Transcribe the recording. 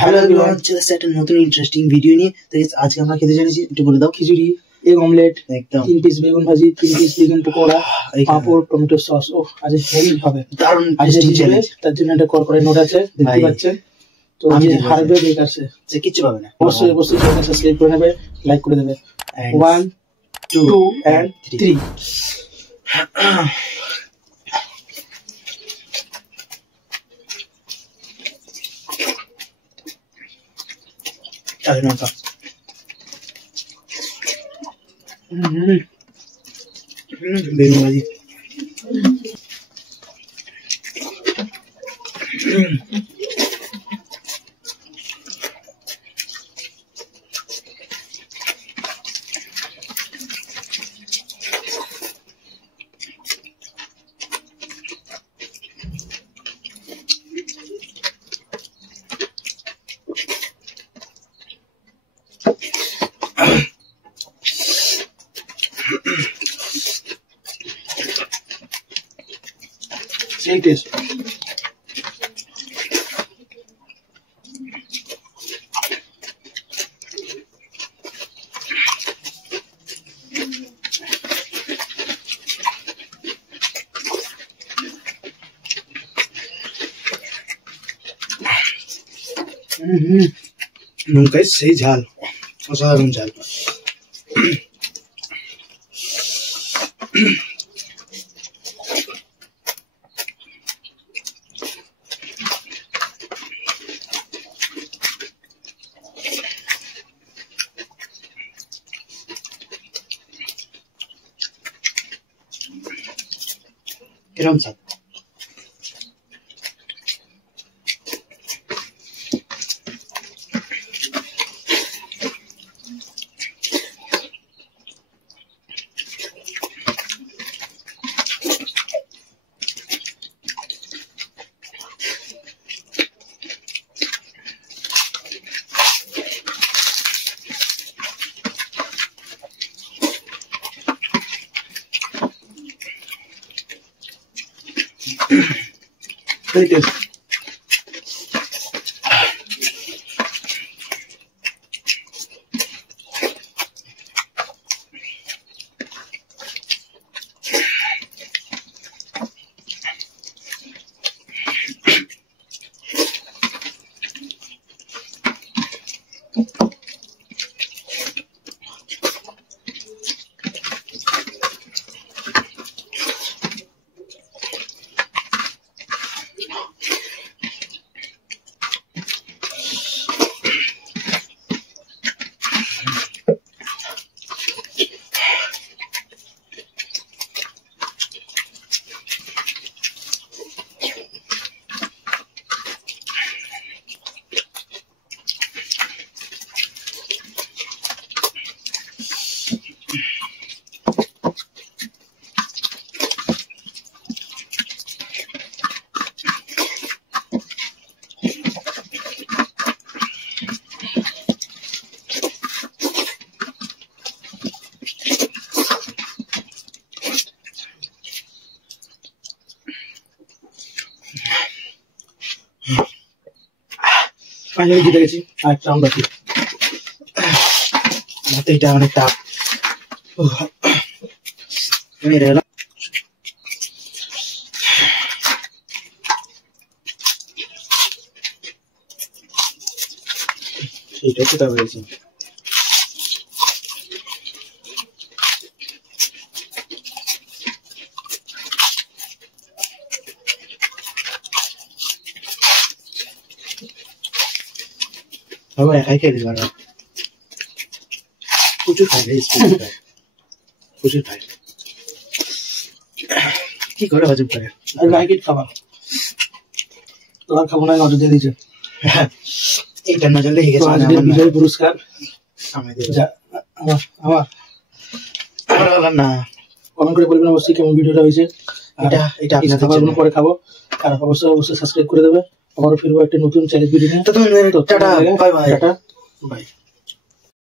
Hello everyone, চলে এসেছে একটা নতুন ইন্টারেস্টিং ভিডিও নিয়ে। তো আজকে আমরা খেতে চলেছি, একটু বলে দাও। খিচুড়ি, এগ অমলেট, একদম 3 পিস বেগুন ভাজি, 3 পিস বেগুন পকোড়া, পাঁপড়, টমেটো সস। ও আজ হেভি হবে, দারুণ আজকে টেস্টি চ্যালেঞ্জ। তার জন্য একটা করকরে নোট আছে, দেখতে পাচ্ছেন। তো আমি যে হারবে ঠিক আছে, যে কিছু পাবে না। অবশ্যই চ্যানেল সাবস্ক্রাইব করে নেবে, লাইক করে দেবে। 1 2 and 3 চালের নৌকা। বেগুন ভাজি। সেই টেস্ট। নৌকায় সেই ঝাল, অসাধারণ ঝাল। এরকম স্বাদ। সেই টেস্ট। ফাইনালি জিতে গেছি, আর একটা রাউন্ড বাকি। এটা অনেক টাফ। মেরে গেলাম। এইটাই তো টাফ হয়েছে। বাবা একাই খেয়ে দিল না, প্রচুর খাই রে, প্রচুর খাই। কি করে হজম করে? আর লাইক খাবার তো আর খাবো না, নজর দিয়ে দিয়েছে। এইটা নজর লেগে গেছে। আজকের বিজয় পুরস্কার আমাদের আমার না। কমেন্ট করে বলবেন অবশ্যই কেমন ভিডিওটা হয়েছে। এটা আপনাদের খাবারগুলো পরে খাবো, আর অবশ্যই সাবস্ক্রাইব করে দেবে। আবারও ফিরবো একটা নতুন চ্যালেঞ্জ ভিডিও নিয়ে। তো তুমি tata, bye bye. Tata, by.